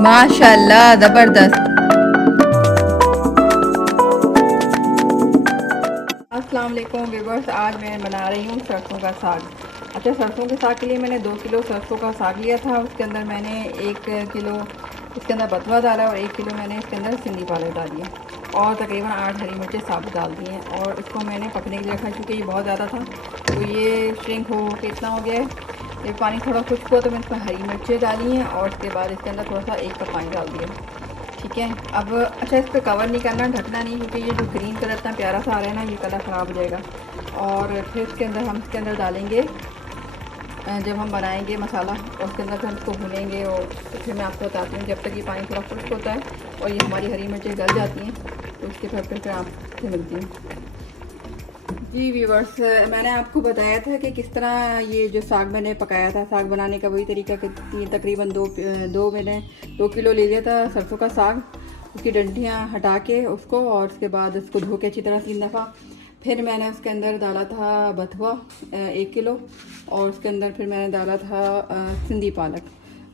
माशाल्लाह ज़बरदस्त। अस्सलाम वालेकुम व्यूअर्स, आज मैं बना रही हूँ सरसों का साग। अच्छा, सरसों के साग के लिए मैंने 2 किलो सरसों का साग लिया था। उसके अंदर मैंने 1 किलो इसके अंदर बथुआ डाला और 1 किलो मैंने इसके अंदर सिंधी पालक डाली है और तकरीबन 8 हरी मिर्चें साबुत डाल दी हैं और इसको मैंने पकने के लिए रखा क्योंकि ये बहुत ज़्यादा था। तो ये श्रिंक हो के इतना हो गया है। ये पानी थोड़ा खुश्क हुआ तो मैंने इसमें हरी मिर्चें डाली हैं और उसके बाद इसके अंदर थोड़ा सा 1 कप पानी डाल दिया। ठीक है, अब अच्छा, इस पर कवर नहीं करना, ढकना नहीं, क्योंकि ये जो ग्रीन कलर इतना प्यारा सा आ रहा है ना, ये कलर ख़राब हो जाएगा। और फिर इसके अंदर हम इसके अंदर डालेंगे, जब हम बनाएंगे मसाला और उसके अंदर हम इसको भुनेंगे और फिर मैं आपको बताती हूँ। जब तक ये पानी थोड़ा खुश्क होता है और ये हमारी हरी मिर्चें गल जाती हैं तो उसके फिर आपसे मिलती हूँ। जी व्यूवर्स, मैंने आपको बताया था कि किस तरह ये जो साग मैंने पकाया था, साग बनाने का वही तरीका कि तकरीबन मैंने 2 किलो ले लिया था सरसों का साग। उसकी डंडियाँ हटा के उसको और उसके बाद उसको धो के अच्छी तरह 3 दफ़ा। फिर मैंने उसके अंदर डाला था बथुआ 1 किलो और उसके अंदर फिर मैंने डाला था सिंधी पालक।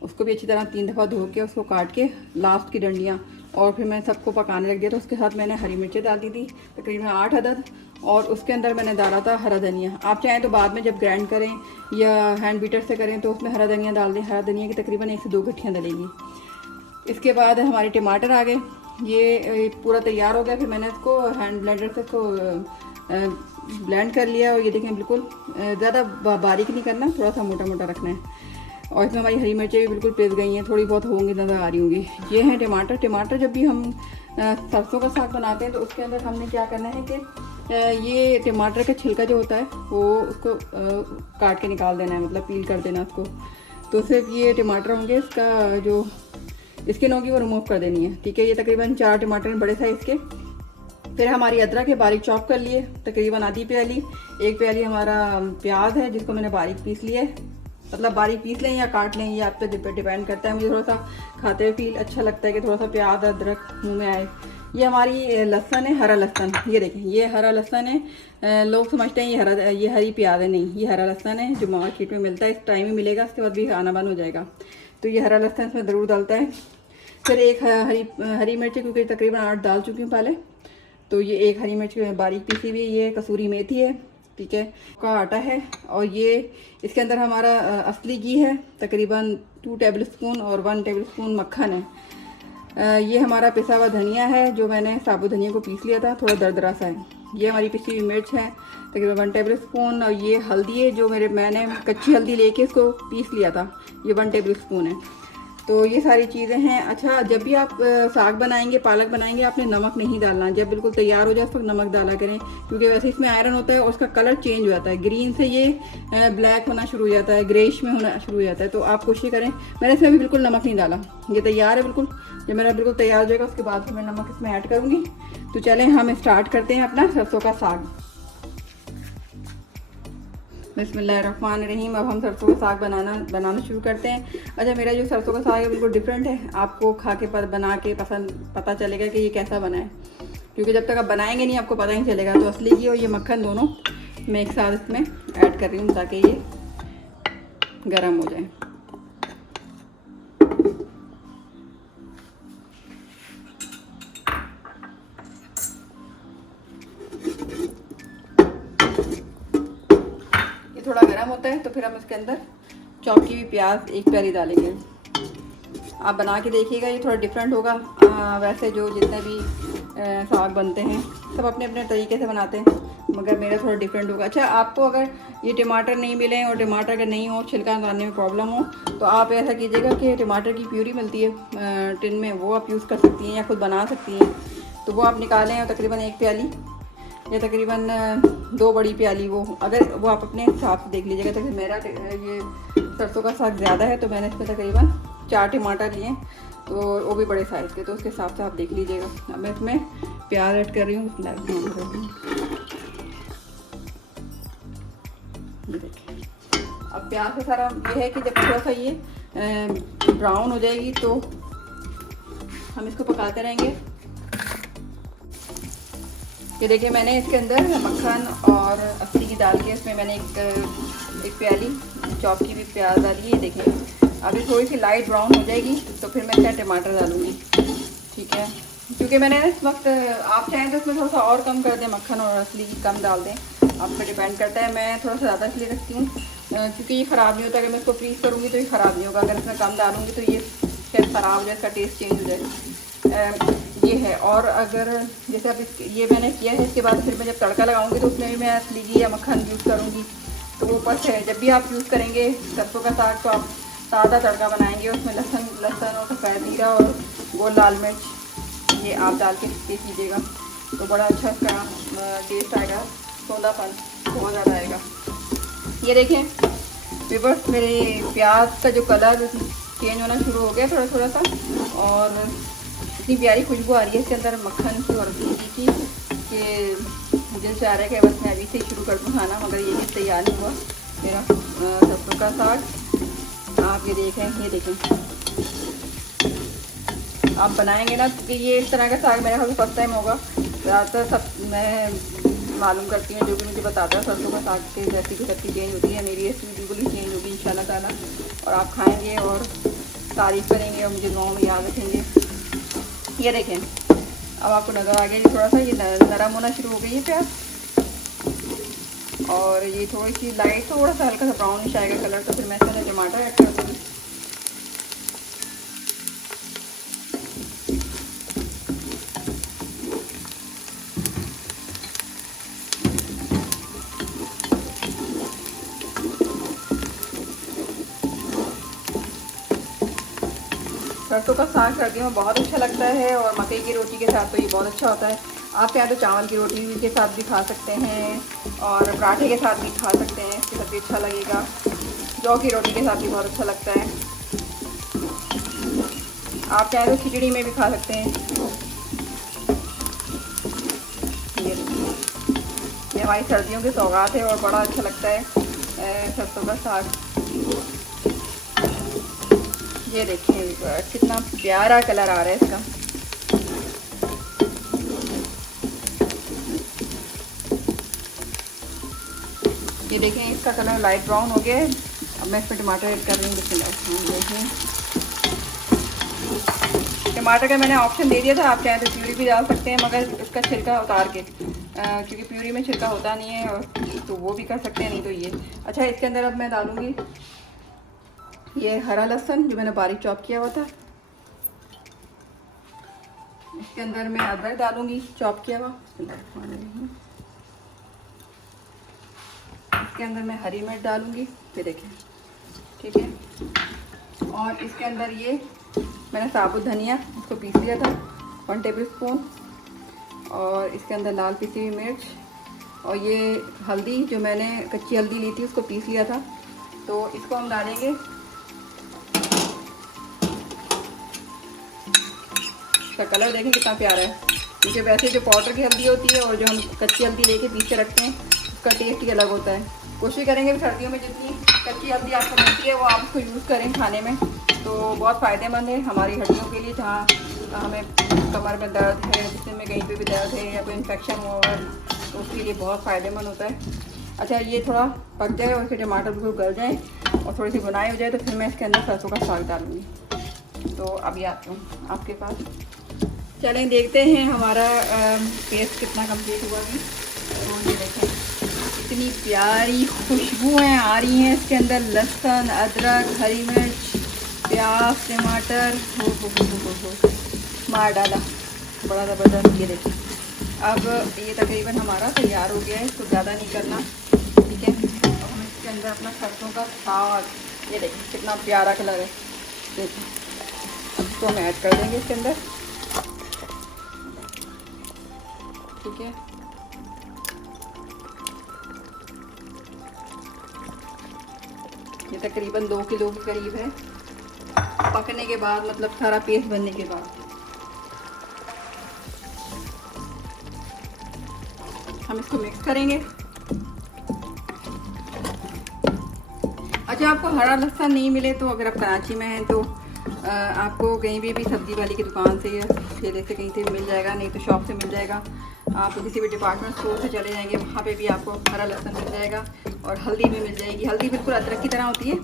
उसको भी अच्छी तरह 3 दफ़ा धो के उसको काट के लास्ट की डंडियाँ और फिर मैंने सबको पकाने रख दिया। तो उसके साथ मैंने हरी मिर्चें डाल दी थी तकरीबन 8 अदद और उसके अंदर मैंने डाला था हरा धनिया। आप चाहें तो बाद में जब ग्राइंड करें या हैंड बीटर से करें तो उसमें हरा धनिया डाल दें। हरा धनिया की तकरीबन 1 से 2 गठियाँ डलेंगी। इसके बाद हमारे टमाटर आ गए। ये पूरा तैयार हो गया। फिर मैंने इसको हैंड ब्लेंडर से इसको ब्लेंड कर लिया और ये देखें बिल्कुल ज़्यादा बारीक नहीं करना, थोड़ा सा मोटा मोटा रखना है। और इसमें हमारी हरी मिर्चें भी बिल्कुल पिस गई हैं, थोड़ी बहुत होंगी, नज़र आ रही होंगी। ये हैं टमाटर। टमाटर जब भी हम सरसों का साग बनाते हैं तो उसके अंदर हमने क्या करना है कि ये टमाटर का छिलका जो होता है वो उसको काट के निकाल देना है, मतलब पील कर देना उसको। तो सिर्फ ये टमाटर होंगे, इसका जो स्किन होगी वो रिमूव कर देनी है। ठीक है, ये तकरीबन 4 टमाटर बड़े साइज़ के। फिर हमारी अदरक के बारीक चॉप कर लिए तकरीबन आधी प्याली। 1 प्याली हमारा प्याज है जिसको मैंने बारीक पीस लिया है, मतलब बारीक पीस लें या काट लें, ये आप पे डिपेंड करता है। मुझे थोड़ा सा खाते हुए फील अच्छा लगता है कि थोड़ा सा प्याज अदरक मुंह में आए। ये हमारी लहसुन है, हरा लहसुन। ये देखें, ये हरा लहसुन है। लोग समझते हैं ये हरी प्याज है, नहीं, ये हरा लहसुन है जो मार्केट में मिलता है। इस टाइम में मिलेगा, उसके बाद भी आना बंद हो जाएगा। तो ये हरा लहसुन इसमें ज़रूर डालता है। फिर एक हरी मिर्च, क्योंकि तकरीबन 8 डाल चुकी हूँ पहले, तो ये 1 हरी मिर्च बारीक पीसी हुई। ये कसूरी मेथी है, ठीक है, का आटा है। और ये इसके अंदर हमारा असली घी है तकरीबन 2 टेबल स्पून और 1 टेबल स्पून मक्खन है। ये हमारा पिसा हुआ धनिया है जो मैंने साबुत धनिया को पीस लिया था, थोड़ा दरदरा सा है। ये हमारी पिसी हुई मिर्च है तकरीबन 1 टेबल स्पून। और ये हल्दी है जो मैंने कच्ची हल्दी लेके इसको पीस लिया था, ये 1 टेबल स्पून है। तो ये सारी चीज़ें हैं। अच्छा, जब भी आप साग बनाएंगे, पालक बनाएंगे, आपने नमक नहीं डालना। जब बिल्कुल तैयार हो जाए उस वक्त नमक डाला करें, क्योंकि वैसे इसमें आयरन होता है और उसका कलर चेंज हो जाता है। ग्रीन से ये ब्लैक होना शुरू हो जाता है, ग्रेइश में होना शुरू हो जाता है। तो आप कोशिश करें। मैंने इसमें भी बिल्कुल नमक नहीं डाला, ये तैयार है बिल्कुल। जब मेरा बिल्कुल तैयार हो जाएगा उसके बाद फिर मैं नमक इसमें ऐड करूँगी। तो चलें हम स्टार्ट करते हैं अपना सरसों का साग। बिस्मिल्लाहिर्रहमानिर्रहीम। अब हम सरसों का साग बनाना शुरू करते हैं। अच्छा, मेरा जो सरसों का साग है बिल्कुल डिफरेंट है। आपको खा के बना के पता चलेगा कि ये कैसा बना है, क्योंकि जब तक आप बनाएंगे नहीं आपको पता नहीं चलेगा। तो असली घी और ये मक्खन दोनों मैं एक साथ इसमें ऐड कर रही हूँ ताकि ये गर्म हो जाए। थोड़ा गर्म होता है तो फिर हम इसके अंदर चॉप की हुई प्याज 1 प्याली डालेंगे। आप बना के देखिएगा, ये थोड़ा डिफरेंट होगा। वैसे जो जितने भी साग बनते हैं सब अपने अपने तरीके से बनाते हैं, मगर मेरा थोड़ा डिफरेंट होगा। अच्छा, आपको अगर ये टमाटर नहीं मिले और टमाटर अगर नहीं हो, छिलका उतारने में प्रॉब्लम हो, तो आप ऐसा कीजिएगा कि टमाटर की प्यूरी मिलती है टिन में, वो आप यूज़ कर सकती हैं या खुद बना सकती हैं। तो वो आप निकालें और तकरीबन 1 प्याली या तकरीबन 2 बड़ी प्याली, वो अगर वो आप अपने हिसाब से देख लीजिएगा। तो मेरा ये सरसों का साग ज़्यादा है तो मैंने इसमें तकरीबन 4 टमाटर लिए, तो वो भी बड़े साइज़ के, तो उसके हिसाब से आप देख लीजिएगा। अब मैं इसमें प्याज ऐड कर रही हूँ। देखिए, अब प्याज का सारा ये है कि जब थोड़ा सा ये ब्राउन हो जाएगी तो हम इसको पकाते रहेंगे। ये देखिए, मैंने इसके अंदर मक्खन और असली घी डाल के इसमें मैंने एक प्याली चॉप की भी प्याज डाली है। देखें, अभी थोड़ी सी लाइट ब्राउन हो जाएगी तो फिर मैं इसमें टमाटर डालूँगी, ठीक है। क्योंकि मैंने इस वक्त, आप चाहें तो इसमें थोड़ा सा और कम कर दें, मक्खन और असली कम डाल दें, आप पे डिपेंड करता है। मैं थोड़ा सा ज़्यादा इसलिए रखती हूँ क्योंकि ये ख़राब नहीं होता। अगर मैं इसको फ्रीज़ करूँगी तो ये ख़राब नहीं होगा, अगर इसमें कम डालूँगी तो ये शायद ख़राब हो जाए, इसका टेस्ट चेंज हो जाए। ये है। और अगर जैसे अब ये मैंने किया है, इसके बाद फिर मैं जब तड़का लगाऊंगी तो उसमें भी मैं असली घी या मक्खन यूज़ करूँगी। तो वो ऊपर से जब भी आप यूज़ करेंगे सरसों का साग तो आप सादा तड़का बनाएंगे, उसमें लहसुन और सफ़ेद जीरा और गोल लाल मिर्च ये आप डाल के कीजिएगा तो बड़ा अच्छा इसका टेस्ट आएगा, सौंधापन बहुत ज़्यादा आएगा। ये देखें व्यूअर्स, मेरे प्याज का जो कलर चेंज होना शुरू हो गया थोड़ा थोड़ा सा, और इतनी प्यारी खुशबू आ रही है इसके अंदर मक्खन की और घी की कि मुझे चाह रहा है कि बस मैं अभी से ही शुरू कर दूँ खाना, मगर ये भी तैयार नहीं हुआ मेरा सरसों का साग। आप ये देखें आप बनाएंगे ना, क्योंकि ये इस तरह का साग मेरे ख्याल से फर्स्ट टाइम होगा। ज़्यादातर सब मैं मालूम करती हूँ, जो भी मुझे बताता है सरसों का साग की रेसिपी सबकी चेंज होती है, मेरी रेसिपी बिल्कुल ही चेंज होगी इंशाल्लाह ताला। और आप खाएंगे और तारीफ़ करेंगे और मुझे दुआओं में याद रखेंगे। ये देखें अब आपको नज़र आ गया थोड़ा सा ये नरम होना शुरू हो गई है प्याज, और ये थोड़ी सी लाइट थोड़ा सा हल्का सा ब्राउनिश आएगा कलर, तो फिर मैं इसमें टमाटर ऐड कर दूँगी। सरसों का साग सर्दियों में बहुत अच्छा लगता है, और मकई की रोटी के साथ तो ये बहुत अच्छा होता है। आप या तो चावल की रोटी के साथ भी खा सकते हैं और पराठे के साथ भी खा सकते हैं, इसके साथ भी अच्छा लगेगा। जौ की रोटी के साथ भी बहुत अच्छा लगता है। आप चाहे तो खिचड़ी में भी खा सकते हैं। ये हमारी सर्दियों की सौगात है और बड़ा अच्छा लगता है सरसों का साग। ये देखिए कितना प्यारा कलर आ रहा है इसका। ये देखें इसका कलर लाइट ब्राउन हो गया है। अब मैं इसमें टमाटर ऐड कर रही हूँ। देखें टमाटर का मैंने ऑप्शन दे दिया था, आप चाहें तो प्यूरी भी डाल सकते हैं, मगर इसका छिलका उतार के, क्योंकि प्यूरी में छिलका होता नहीं है, और तो वो भी कर सकते हैं, नहीं तो ये। अच्छा इसके अंदर अब मैं डालूँगी ये हरा लहसुन जो मैंने बारीक चॉप किया हुआ था। इसके अंदर मैं अदरक डालूँगी चॉप किया हुआ। इसके अंदर मैं हरी मिर्च डालूँगी, ये देखें, ठीक है। और इसके अंदर ये मैंने साबुत धनिया उसको पीस लिया था 1 टेबल स्पून, और इसके अंदर लाल पिसी हुई मिर्च, और ये हल्दी जो मैंने कच्ची हल्दी ली थी उसको पीस लिया था, तो इसको हम डालेंगे। इसका कलर देखें कितना प्यारा है, क्योंकि वैसे जो पाउडर की हल्दी होती है और जो हम कच्ची हल्दी लेके पीस के रखते हैं उसका टेस्ट ही अलग होता है। कोशिश करेंगे सर्दियों में जितनी कच्ची हल्दी आपको मिलती है वो आप उसको यूज़ करें खाने में, तो बहुत फ़ायदेमंद है हमारी हड्डियों के लिए। जहाँ हमें कमर में दर्द है, जिसमें में कहीं पे भी दर्द है या कोई इन्फेक्शन हुआ है तो उसके लिए बहुत फ़ायदेमंद होता है। अच्छा ये थोड़ा पक जाए और फिर टमाटर बिल्कुल गल जाए और थोड़ी सी बुनाई हो जाए तो फिर मैं इसके अंदर सरसों का साग डालूँगी। तो अभी आती हूँ आपके पास। चलें देखते हैं हमारा पेस्ट कितना कंप्लीट हुआ भी। तो ये देखें इतनी प्यारी खुशबुएँ आ रही हैं इसके अंदर, लहसुन, अदरक, हरी मिर्च, प्याज, टमाटर, हो मार डाला, बड़ा ज़बरदस्त। ये देखिए अब ये तकरीबन हमारा तैयार हो गया है, इसको ज़्यादा नहीं करना, ठीक है। अब हम इसके अंदर अपना सरसों का साग, ये देखिए कितना प्यारा कलर है, देखिए अब इसको हम ऐड कर देंगे इसके अंदर, ठीक है। ये तकरीबन 2 किलो के करीब है पकने के बाद, मतलब सारा पेस्ट बनने के बाद। हम इसको मिक्स करेंगे। अच्छा आपको हरा लहसुन नहीं मिले तो अगर आप कराची में हैं तो आपको कहीं भी सब्जी वाली की दुकान से या ठेले से कहीं से मिल जाएगा, नहीं तो शॉप से मिल जाएगा। आप किसी भी डिपार्टमेंट स्टोर से चले जाएंगे वहाँ पे भी आपको हरा लहसुन मिल जाएगा और हल्दी भी मिल जाएगी। हल्दी बिल्कुल अदरक की तरह होती है,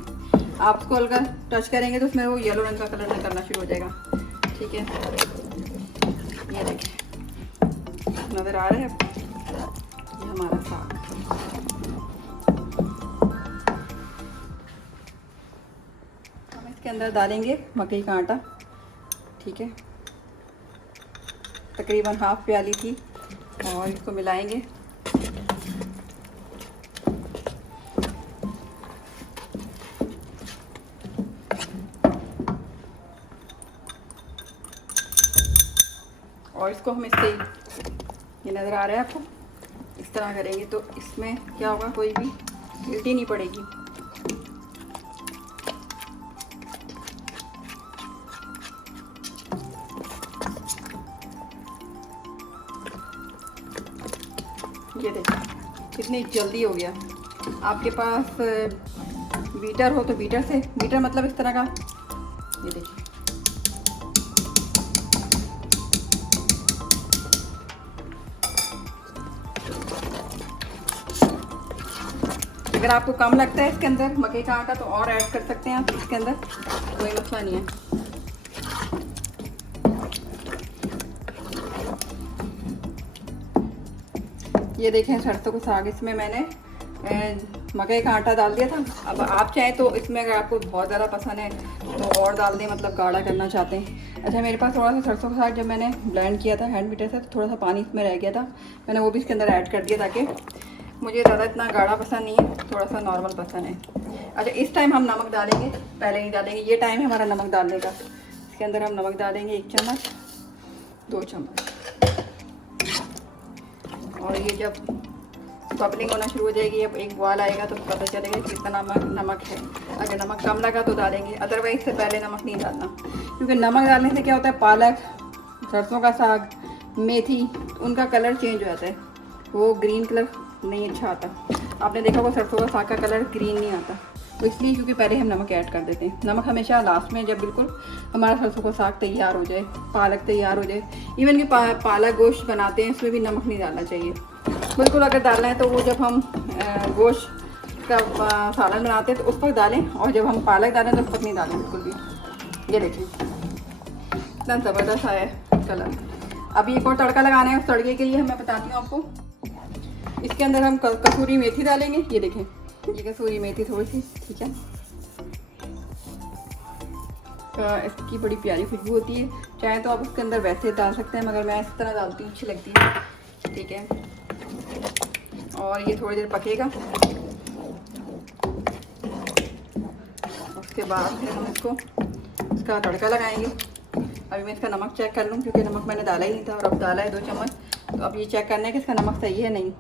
आप उसको हल्का टच करेंगे तो उसमें वो येलो रंग का कलर निकलना शुरू हो जाएगा। ठीक है, ये देखिए नज़र आ रहा है ये हमारा साग। हम इसके अंदर डालेंगे मकई का आटा। ठीक है, तकरीबन हाफ प्याली थी, और इसको मिलाएंगे। और इसको हम इससे, ये नज़र आ रहा है आपको, इस तरह करेंगे तो इसमें क्या होगा, कोई भी उल्टी नहीं पड़ेगी। ये देखिए कितनी जल्दी हो गया। आपके पास बीटर हो तो बीटर से, बीटर मतलब इस तरह का, ये देखिए अगर आपको कम लगता है इसके अंदर मकई का आटा तो और ऐड कर सकते हैं आप इसके अंदर, कोई मसला नहीं है। ये देखें सरसों का साग, इसमें मैंने मकई का आटा डाल दिया था। अब आप चाहें तो इसमें अगर आपको बहुत ज़्यादा पसंद है तो और डाल दें, मतलब गाढ़ा करना चाहते हैं। अच्छा, मेरे पास थोड़ा सा सरसों का साग जब मैंने ब्लेंड किया था हैंड बीटर से तो थोड़ा सा पानी इसमें रह गया था, मैंने वो भी इसके अंदर ऐड कर दिया ताकि मुझे ज़्यादा इतना गाढ़ा पसंद नहीं है, थोड़ा सा नॉर्मल पसंद है। अच्छा, इस टाइम हम नमक डालेंगे, पहले नहीं डालेंगे, ये टाइम है हमारा नमक डालने का। इसके अंदर हम नमक डालेंगे 1 चम्मच, 2 चम्मच, और ये जब बबलिंग होना शुरू हो जाएगी, अब एक बॉयल आएगा तो पता चलेगा कितना नमक है। अगर नमक कम लगा तो डालेंगे, अदरवाइज से पहले नमक नहीं डालना, क्योंकि नमक डालने से क्या होता है, पालक, सरसों का साग, मेथी, उनका कलर चेंज हो जाता है, वो ग्रीन कलर नहीं अच्छा आता। आपने देखा होगा सरसों का साग का कलर ग्रीन नहीं आता, तो इसलिए क्योंकि पहले हम नमक ऐड कर देते हैं। नमक हमेशा लास्ट में, जब बिल्कुल हमारा सरसों का साग तैयार हो जाए, पालक तैयार हो जाए, इवन कि पालक गोश्त बनाते हैं उसमें भी नमक नहीं डालना चाहिए बिल्कुल। अगर डालना है तो वो जब हम गोश्त का सालन बनाते हैं तो उस पर डालें, और जब हम पालक डालें तो उस पर नहीं डालें बिल्कुल भी। ये देखिए इतना ज़बरदस्त आया है कलर। अभी एक और तड़का लगाना है, उस तड़के के लिए मैं बताती हूँ आपको। इसके अंदर हम कसूरी मेथी डालेंगे। ये देखें, ये कसूरी मेथी थोड़ी सी, ठीक है, इसकी बड़ी प्यारी खुशबू होती है। चाहे तो आप उसके अंदर वैसे डाल सकते हैं, मगर मैं इस तरह डालती हूँ, अच्छी लगती है। ठीक है, और ये थोड़ी देर पकेगा, उसके बाद फिर हम इसका तड़का लगाएंगे। अभी मैं इसका नमक चेक कर लूँ, क्योंकि नमक मैंने डाला ही नहीं था और अब डाला है 2 चम्मच, तो अब ये चेक करना है कि इसका नमक सही है नहीं।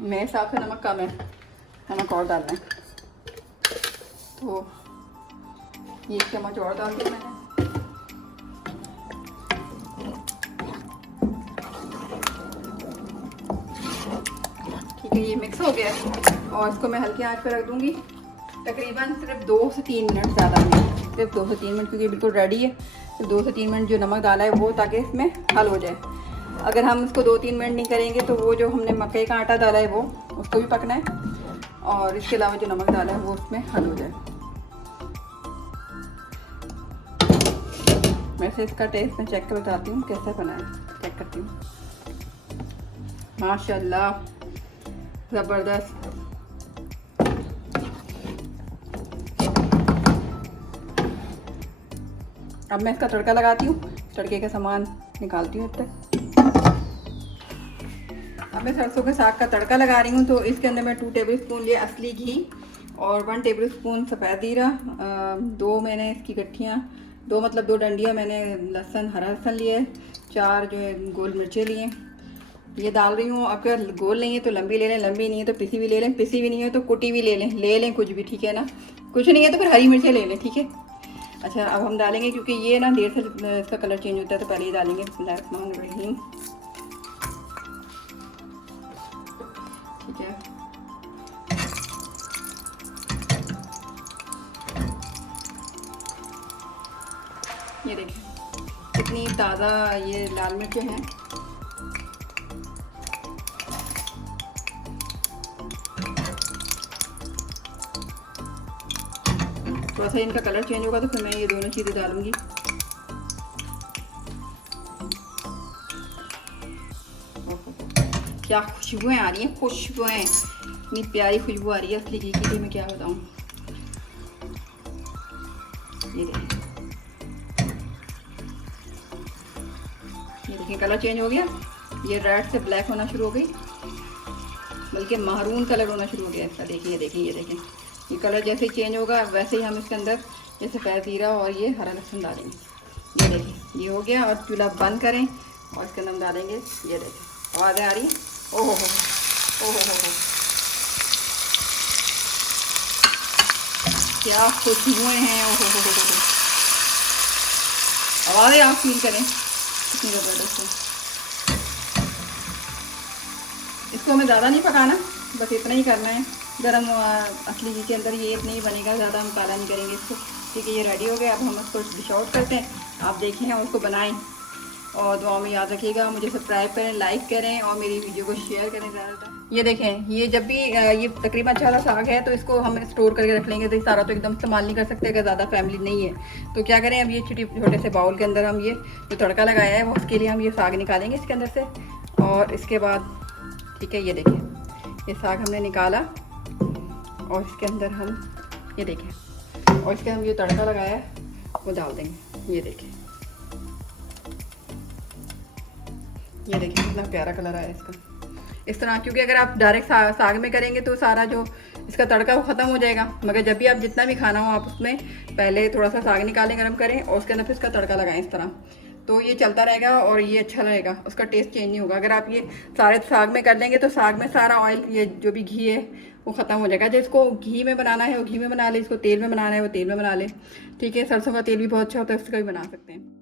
मेरे हिसाब से नमक कम है, नमक और डालना है, तो 1 चम्मच और डाल दिया मैंने। ठीक है, ये मिक्स हो गया और इसको मैं हल्की आंच पर रख दूंगी तकरीबन सिर्फ 2 से 3 मिनट, ज़्यादा नहीं, सिर्फ 2 से 3 मिनट, क्योंकि बिल्कुल रेडी है। तो 2 से 3 मिनट जो नमक डाला है वो, ताकि इसमें हल हो जाए। अगर हम इसको 2-3 मिनट नहीं करेंगे तो वो जो हमने मकई का आटा डाला है वो, उसको भी पकना है, और इसके अलावा जो नमक डाला है वो उसमें हल हो जाए। वैसे इसका टेस्ट मैं चेक कर बताती हूँ कैसा बना है, चेक करती हूँ। माशाल्लाह ज़बरदस्त। अब मैं इसका तड़का लगाती हूँ, तड़के का सामान निकालती हूँ। अब तक अब मैं सरसों के साग का तड़का लगा रही हूँ। तो इसके अंदर मैं 2 टेबलस्पून लिए असली घी और 1 टेबलस्पून सफ़ेद जीरा, 2 मैंने इसकी गट्ठियाँ, 2 मतलब 2 डंडियाँ मैंने लहसुन, हरा लहसुन लिए, 4 जो है गोल मिर्चें लिए, ये डाल रही हूँ। अगर गोल नहीं है तो लंबी ले लें, लंबी नहीं है तो पिसी भी ले लें, पिसी भी नहीं है तो कुटी भी ले लें कुछ भी, ठीक है ना। कुछ नहीं है तो फिर हरी मिर्चें ले लें, ठीक है। अच्छा, अब हम डालेंगे, क्योंकि ये ना देर से इसका कलर चेंज होता है, तो पहले ही डालेंगे। बिस्मिल्लाहिर्रहमानिर्रहीम। ठीक है, ये देखिए कितनी ताज़ा ये लाल मिर्चें हैं। थोड़ा सा इनका कलर चेंज होगा तो फिर मैं ये दोनों चीज़ें डालूँगी। क्या खुशबुएँ आ रही हैं, खुशबुएँ, इतनी प्यारी खुशबू आ रही है असली घी की, मैं क्या बताऊँ। ये देखिए कलर चेंज हो गया, ये रेड से ब्लैक होना शुरू हो गई, बल्कि महरून कलर होना शुरू हो गया इसका। देखिए देखिए ये देखें, ये कलर जैसे ही चेंज होगा वैसे ही हम इसके अंदर ये सफ़ेद ज़ीरा और ये हरा लहसुन डालेंगे। ये देखिए ये हो गया, और चूल्हा बंद करें और इसके अंदर हम डालेंगे। ये देखें आवाज़ें आ रही हैं, ओहो हो, क्या खुशबुएँ हैं, ओहो हो। आवाज़ें आप फील करें कितनी ज़बरदस्त है। इसको हमें ज़्यादा नहीं पकाना, बस इतना ही करना है। गरम असली घी के अंदर ये इतना ही बनेगा, ज़्यादा हम काला नहीं करेंगे इसको। ठीक है, ये रेडी हो गया। अब हम इसको डिश आउट करते हैं। आप देखें और उसको बनाएं, और दुआ में याद रखिएगा। मुझे सब्सक्राइब करें, लाइक करें और मेरी वीडियो को शेयर करें ज़्यादातर। ये देखें, ये जब भी ये तकरीबन अच्छा वाला साग है तो इसको हम स्टोर करके रख लेंगे। तो सारा तो एकदम इस्तेमाल नहीं कर सकते अगर ज़्यादा फैमिली नहीं है तो। क्या करें, अब ये छोटे से बाउल के अंदर हम ये जो तड़का लगाया है वो उसके लिए हम ये साग निकालेंगे इसके अंदर से। और इसके बाद ठीक है, ये देखिए ये साग हमने निकाला और इसके अंदर हम ये देखिए, और इसके हम ये तड़का लगाया है वो डाल देंगे। ये देखिए, ये देखिए कितना प्यारा कलर आया इसका इस तरह। क्योंकि अगर आप डायरेक्ट साग में करेंगे तो सारा जो इसका तड़का वो ख़त्म हो जाएगा। मगर जब भी आप जितना भी खाना हो आप उसमें पहले थोड़ा सा साग निकालें, गरम करें और उसके अंदर फिर इसका तड़का लगाएं इस तरह, तो ये चलता रहेगा और ये अच्छा रहेगा, उसका टेस्ट चेंज नहीं होगा। अगर आप ये सारे साग में कर लेंगे तो साग में सारा ऑयल, ये जो भी घी है वो ख़त्म हो जाएगा। जिसको घी में बनाना है वो घी में बना ले, इसको तेल में बनाना है वो तेल में बना ले। ठीक है, सरसों का तेल भी बहुत अच्छा होता है, उसका भी बना सकते हैं।